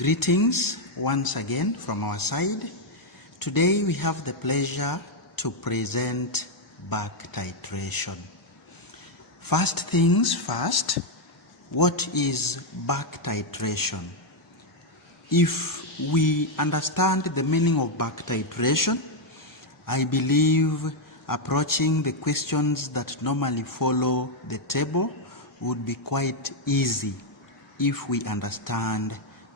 Greetings once again from our side. Today we have the pleasure to present back titration. First things first, what is back titration? If we understand the meaning of back titration, I believe approaching the questions that normally follow the table would be quite easy if we understand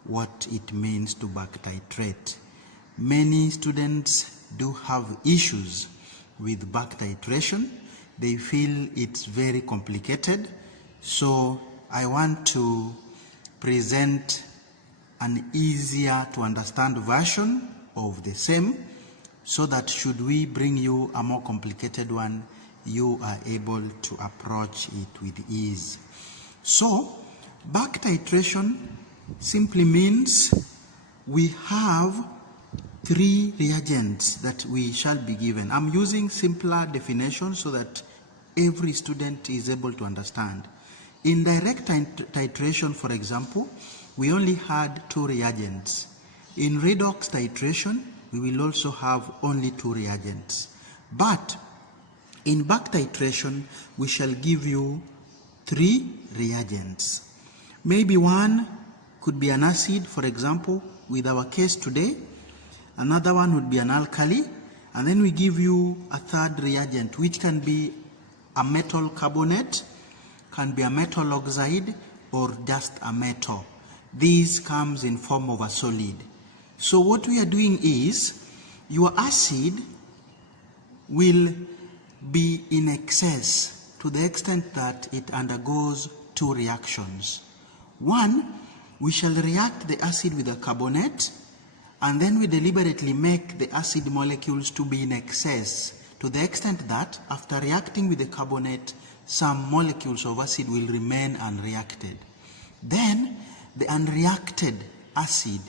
what it means to back titrate. Many students do have issues with back titration. They feel it's very complicated. So I want to present an easier to understand version of the same, so that should we bring you a more complicated one, you are able to approach it with ease. So back titration simply means we have three reagents that we shall be given. I'm using simpler definitions so that every student is able to understand. In direct titration, for example, we only had two reagents. In redox titration, we will also have only two reagents. But in back titration, we shall give you three reagents. Maybe one could be an acid, for example, with our case today. Another one would be an alkali. And then we give you a third reagent, which can be a metal carbonate, can be a metal oxide, or just a metal. This comes in form of a solid. So what we are doing is, your acid will be in excess to the extent that it undergoes two reactions. One, we shall react the acid with a carbonate, and then we deliberately make the acid molecules to be in excess to the extent that after reacting with the carbonate, some molecules of acid will remain unreacted. Then the unreacted acid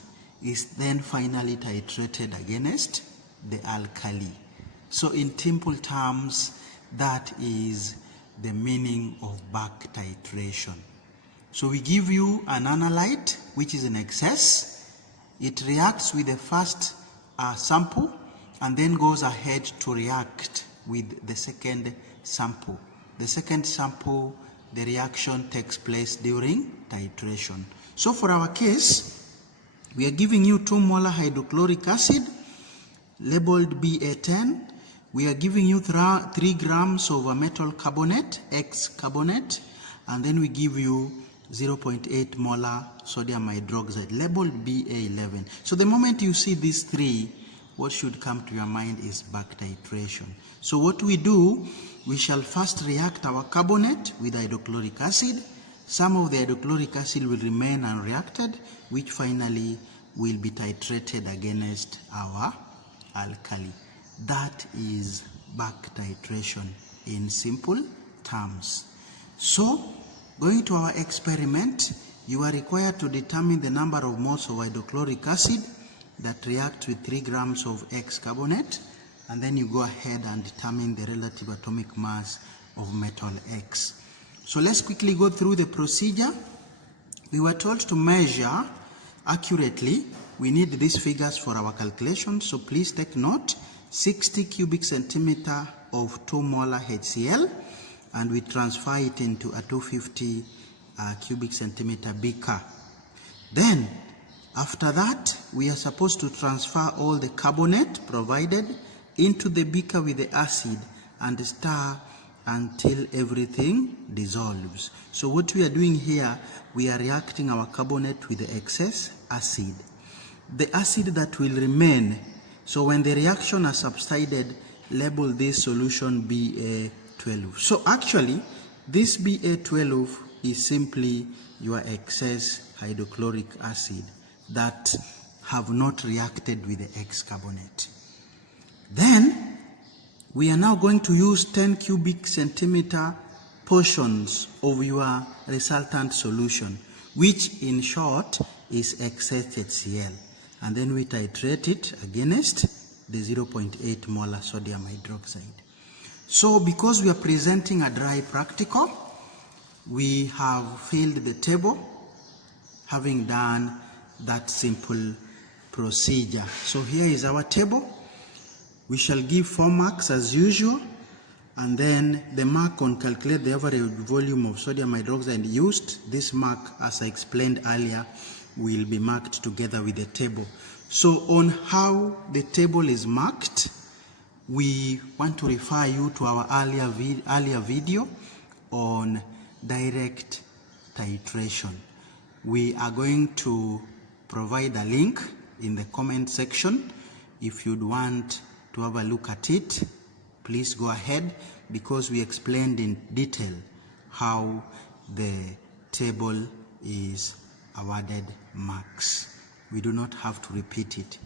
is then finally titrated against the alkali. So in simple terms, that is the meaning of back titration. So we give you an analyte which is in excess. It reacts with the first sample and then goes ahead to react with the second sample. The second sample, the reaction takes place during titration. So for our case, we are giving you 2 molar hydrochloric acid labeled Ba10. We are giving you 3 grams of a metal carbonate, X carbonate, and then we give you 0.8 molar sodium hydroxide labeled Ba11. So the moment you see these three, what should come to your mind is back titration. So what we do, we shall first react our carbonate with hydrochloric acid. Some of the hydrochloric acid will remain unreacted, which finally will be titrated against our alkali. That is back titration in simple terms. So going to our experiment, you are required to determine the number of moles of hydrochloric acid that react with 3 grams of X carbonate, and then you go ahead and determine the relative atomic mass of metal X. So let's quickly go through the procedure. We were told to measure accurately. We need these figures for our calculation, so please take note. 60 cubic centimeter of 2 molar HCl, and we transfer it into a 250 cubic centimeter beaker. Then after that, we are supposed to transfer all the carbonate provided into the beaker with the acid and stir until everything dissolves. So what we are doing here, we are reacting our carbonate with the excess acid. The acid that will remain, so when the reaction has subsided, label this solution Ba12. So actually, this Ba12 is simply your excess hydrochloric acid that have not reacted with the X carbonate. Then we are now going to use 10 cubic centimeter portions of your resultant solution, which in short is excess HCl. And then we titrate it against the 0.8 molar sodium hydroxide. So because we are presenting a dry practical, we have filled the table having done that simple procedure. So here is our table. We shall give 4 marks as usual, and then the mark on calculate the average volume of sodium hydroxide used. This mark, as I explained earlier, will be marked together with the table. So on how the table is marked, we want to refer you to our earlier video on direct titration. We are going to provide a link in the comment section. If you'd want to have a look at it, please go ahead, because we explained in detail how the table is awarded marks. We do not have to repeat it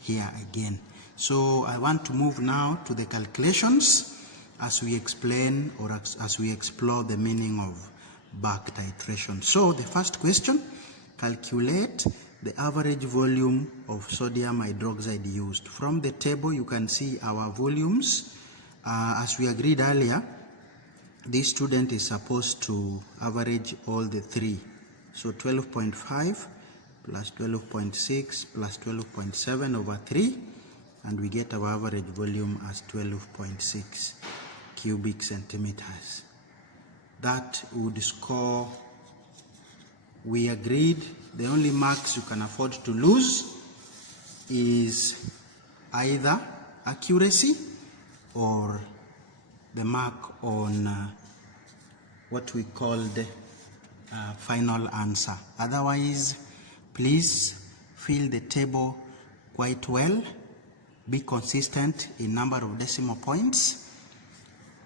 here again. So I want to move now to the calculations as we explain, or as we explore the meaning of back titration. So the first question, calculate the average volume of sodium hydroxide used. From the table you can see our volumes. As we agreed earlier, this student is supposed to average all the 3. So 12.5 plus 12.6 plus 12.7 over 3, and we get our average volume as 12.6 cubic centimeters. That would score, we agreed, the only marks you can afford to lose is either accuracy or the mark on what we call the final answer. Otherwise, please fill the table quite well, be consistent in number of decimal points,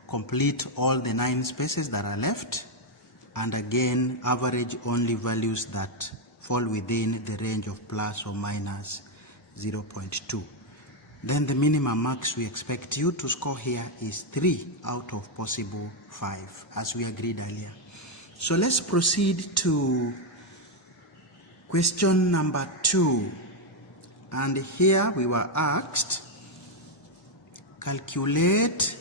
complete all the 9 spaces that are left, and again average only values that fall within the range of plus or minus 0.2. Then the minimum marks we expect you to score here is 3 out of possible 5, as we agreed earlier. So let's proceed to question number 2. And here we were asked, calculate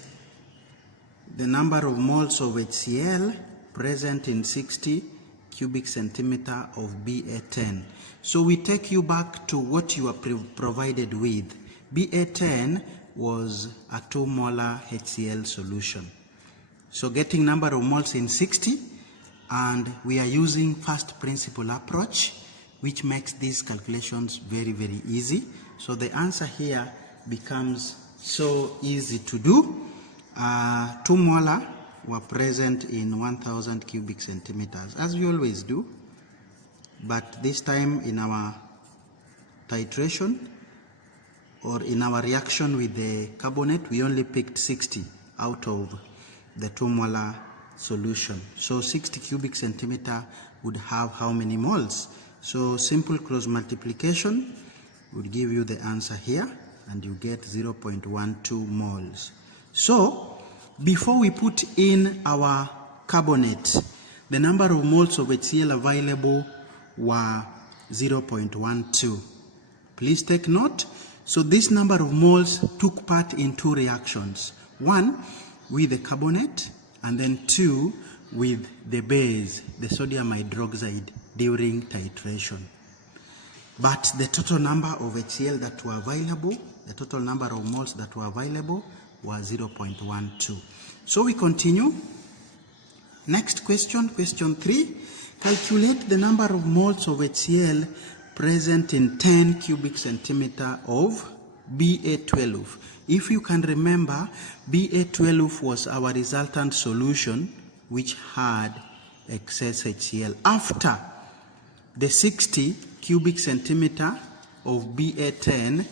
the number of moles of HCl present in 60 cubic centimeter of BA10. So we take you back to what you are provided with. BA10 was a 2 molar HCl solution. So getting number of moles in 60, and we are using first principle approach, which makes these calculations very, very easy. So the answer here becomes so easy to do. 2 molar were present in 1000 cubic centimeters, as we always do. But this time in our titration, or in our reaction with the carbonate, we only picked 60 out of the 2 molar solution. So 60 cubic centimeter would have how many moles? So simple cross multiplication would give you the answer here, and you get 0.12 moles. So before we put in our carbonate, the number of moles of HCl available were 0.12. Please take note. So this number of moles took part in 2 reactions. 1 with the carbonate, and then 2 with the base, the sodium hydroxide, during titration. But the total number of HCl that were available, the total number of moles that were available was 0.12. So we continue. Next question, question 3. Calculate the number of moles of HCl present in 10 cubic centimeter of BA12. If you can remember, BA12 was our resultant solution which had excess HCl. After the 60 cubic centimeter of BA10,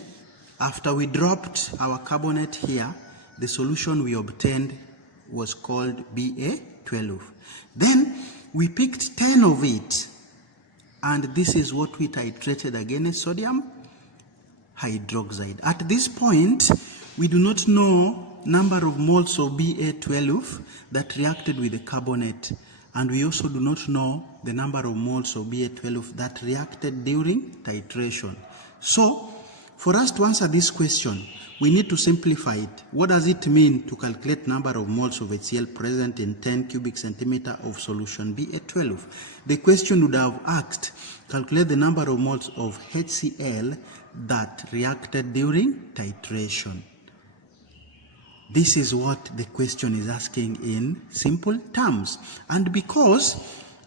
after we dropped our carbonate here, the solution we obtained was called BA12. Then we picked 10 of it, and this is what we titrated against sodium hydroxide. At this point, we do not know number of moles of BA12 that reacted with the carbonate, and we also do not know the number of moles of BA12 that reacted during titration. So for us to answer this question, we need to simplify it. What does it mean to calculate number of moles of HCl present in 10 cubic centimeter of solution BA12? The question would have asked, calculate the number of moles of HCl that reacted during titration. This is what the question is asking in simple terms. And because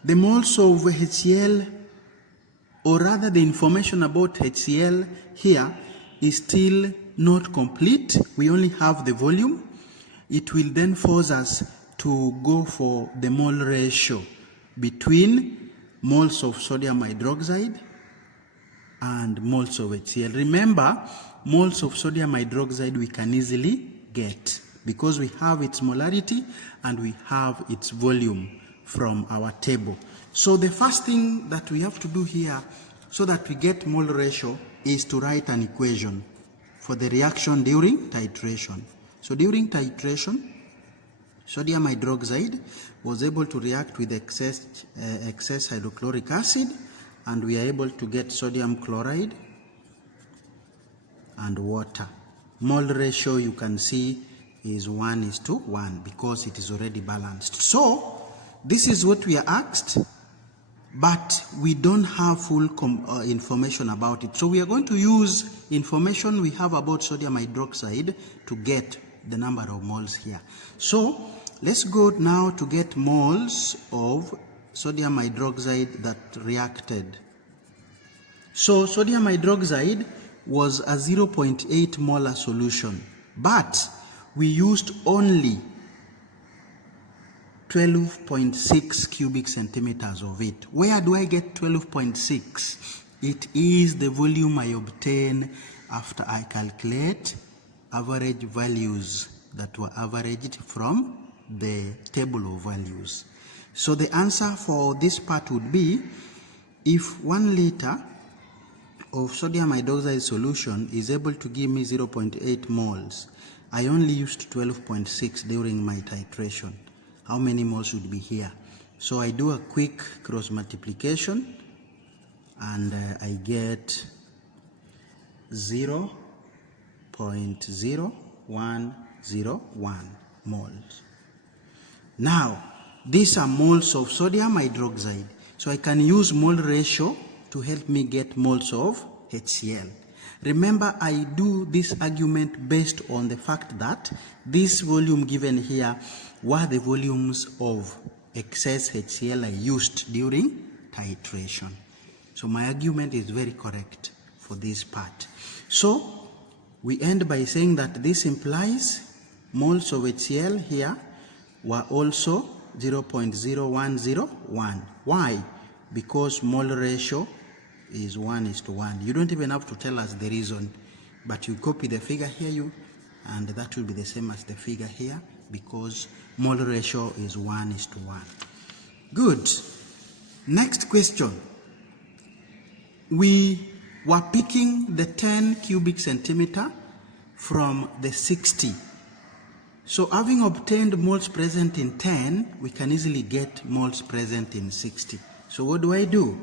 the moles of HCl, or rather the information about HCl here, is still not complete, we only have the volume, it will then force us to go for the mole ratio between moles of sodium hydroxide and moles of HCl. Remember, moles of sodium hydroxide we can easily get because we have its molarity and we have its volume from our table. So the first thing that we have to do here so that we get mole ratio is to write an equation for the reaction during titration. So during titration, sodium hydroxide was able to react with excess hydrochloric acid, and we are able to get sodium chloride and water. Mole ratio, you can see, is 1:1 because it is already balanced. So this is what we are asked, but we don't have full information about it. So we are going to use information we have about sodium hydroxide to get the number of moles here. So let's go now to get moles of sodium hydroxide that reacted. So sodium hydroxide was a 0.8 molar solution, but we used only 12.6 cubic centimeters of it. Where do I get 12.6? It is the volume I obtain after I calculate average values that were averaged from the table of values. So the answer for this part would be, if 1 liter of sodium hydroxide solution is able to give me 0.8 moles, I only used 12.6 during my titration. How many moles would be here? So I do a quick cross multiplication and I get 0.0101 moles. Now, these are moles of sodium hydroxide. So I can use mole ratio to help me get moles of HCl. Remember, I do this argument based on the fact that this volume given here were the volumes of excess HCl I used during titration. So my argument is very correct for this part. So we end by saying that this implies moles of HCl here were also 0.0101. Why? Because mole ratio is 1:1. You don't even have to tell us the reason, but you copy the figure here, and that will be the same as the figure here, because mole ratio is 1:1. Good. Next question. We were picking the 10 cubic centimeter from the 60. So having obtained moles present in 10, we can easily get moles present in 60. So what do?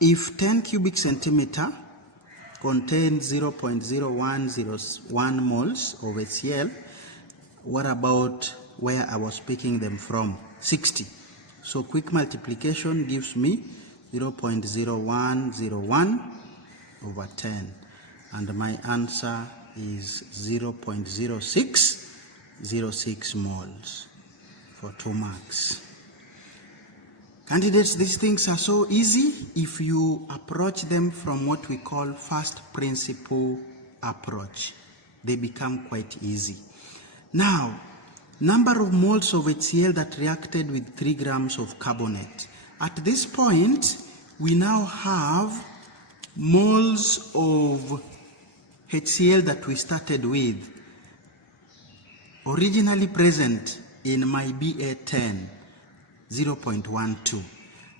If 10 cubic centimeter contains 0.0101 moles of HCl, what about where I was picking them from? 60. So quick multiplication gives me 0.0101 over 10. And my answer is 0.0606 moles for 2 marks. Candidates, these things are so easy if you approach them from what we call first principle approach. They become quite easy. Now, number of moles of HCl that reacted with 3 grams of carbonate. At this point, we now have moles of HCl that we started with, originally present in my BA10, 0.12.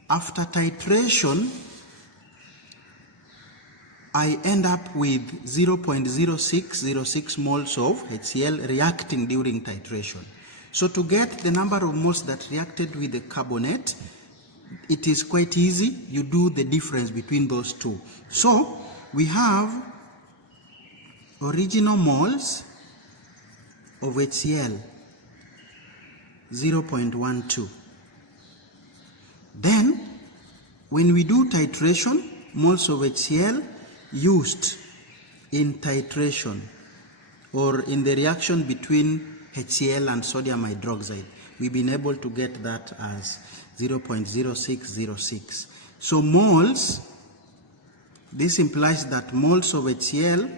After titration, I end up with 0.0606 moles of HCl reacting during titration. So to get the number of moles that reacted with the carbonate, it is quite easy. You do the difference between those two. So we have original moles of HCl 0.12. Then when we do titration, moles of HCl used in titration or in the reaction between HCl and sodium hydroxide, we've been able to get that as 0.0606. So moles, this implies that moles of HCl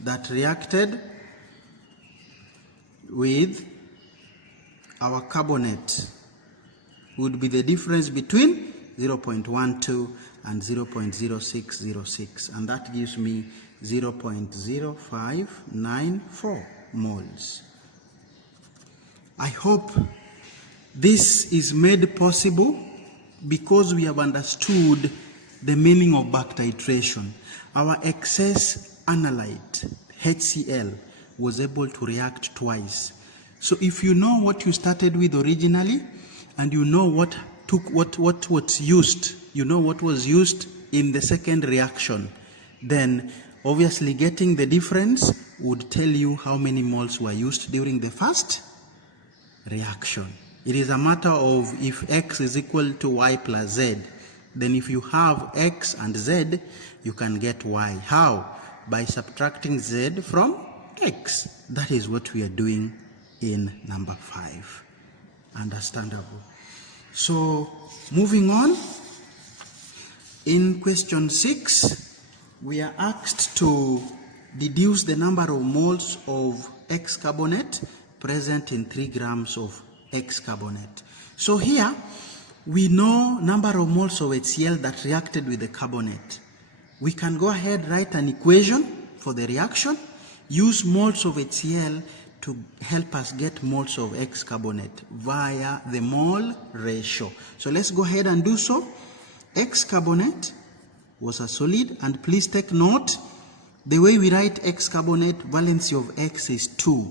that reacted with our carbonate would be the difference between 0.12 and 0.0606, and that gives me 0.0594 moles. I hope this is made possible because we have understood the meaning of back titration. Our excess analyte, HCl, was able to react twice. So if you know what you started with originally, and you know what was used, you know what was used in the second reaction, then obviously getting the difference would tell you how many moles were used during the first reaction. It is a matter of if X is equal to Y plus Z, then if you have X and Z, you can get Y. How? By subtracting Z from X. That is what we are doing in number 5. Understandable. So moving on, in question 6, we are asked to deduce the number of moles of X carbonate present in 3 grams of X carbonate. So here we know number of moles of HCl that reacted with the carbonate. We can go ahead, write an equation for the reaction, use moles of HCl to help us get moles of X carbonate via the mole ratio. So let's go ahead and do so. X carbonate was a solid, and please take note, the way we write X carbonate, valency of X is 2,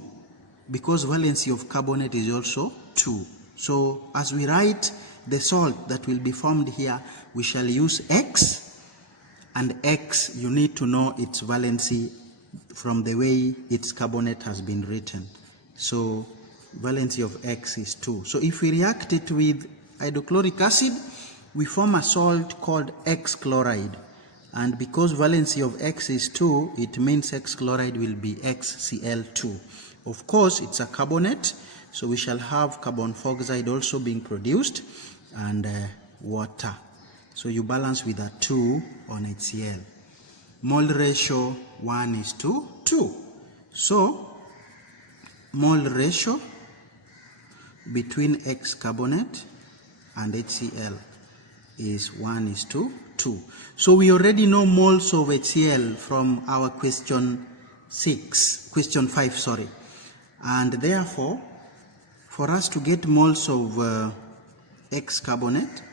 because valency of carbonate is also 2. So as we write the salt that will be formed here, we shall use X, and X, you need to know its valency from the way its carbonate has been written. So valency of X is 2. So if we react it with hydrochloric acid, we form a salt called X chloride. And because valency of X is 2, it means X chloride will be XCl2. Of course, it's a carbonate, so we shall have carbon dioxide also being produced, and water. So you balance with a 2 on HCl. Mole ratio 1:2. So mole ratio between X carbonate and HCl is 1:2. So we already know moles of HCl from our question 5, sorry. And therefore, for us to get moles of X carbonate,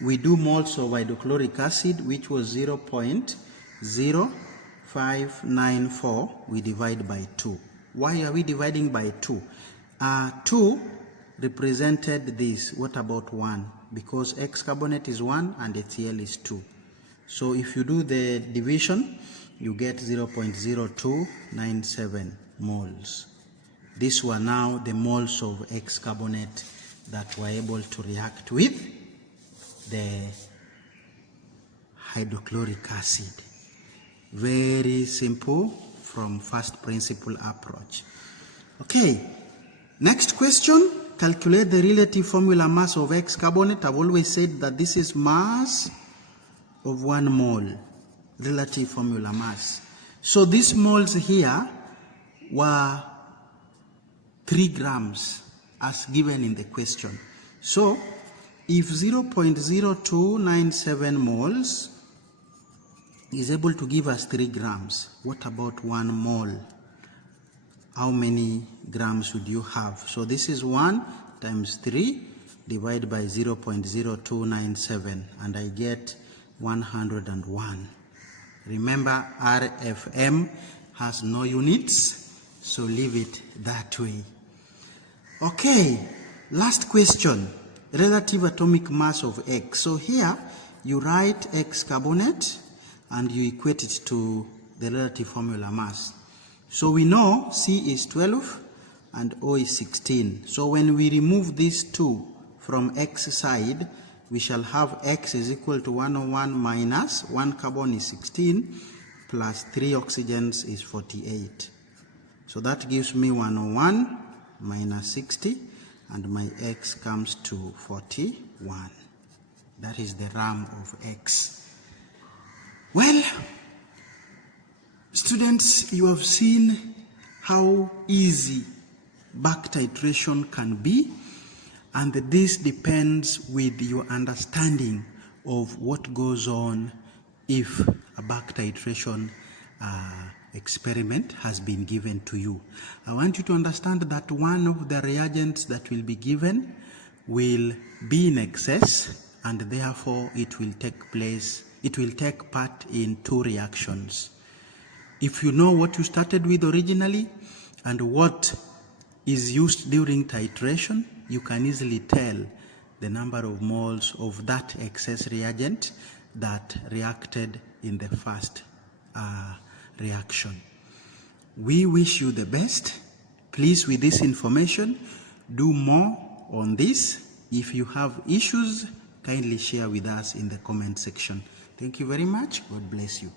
we do moles of hydrochloric acid, which was 0.0594, we divide by 2. Why are we dividing by 2? 2 represented this. What about 1? Because X carbonate is 1 and HCl is 2. So if you do the division, you get 0.0297 moles. These were now the moles of X carbonate that were able to react with the hydrochloric acid. Very simple from first principle approach. Okay, next question. Calculate the relative formula mass of X carbonate. I've always said that this is mass of 1 mole, relative formula mass. So these moles here were 3 grams as given in the question. So if 0.0297 moles is able to give us 3 grams, what about 1 mole? How many grams would you have? So this is 1 times 3 divided by 0.0297, and I get 101. Remember, RFM has no units, so leave it that way. Okay, last question, relative atomic mass of X. So here you write X carbonate and you equate it to the relative formula mass. So we know C is 12 and O is 16. So when we remove these two from X side, we shall have X is equal to 101 minus 1 carbon is 16 plus 3 oxygens is 48. So that gives me 101 minus 60, and my X comes to 41. That is the RAM of X. Well, students, you have seen how easy back titration can be, and this depends with your understanding of what goes on if a back titration experiment has been given to you. I want you to understand that one of the reagents that will be given will be in excess, and therefore it will take part in two reactions. If you know what you started with originally and what is used during titration, you can easily tell the number of moles of that excess reagent that reacted in the first reaction. We wish you the best. Please, with this information, do more on this. If you have issues, kindly share with us in the comment section. Thank you very much. God bless you.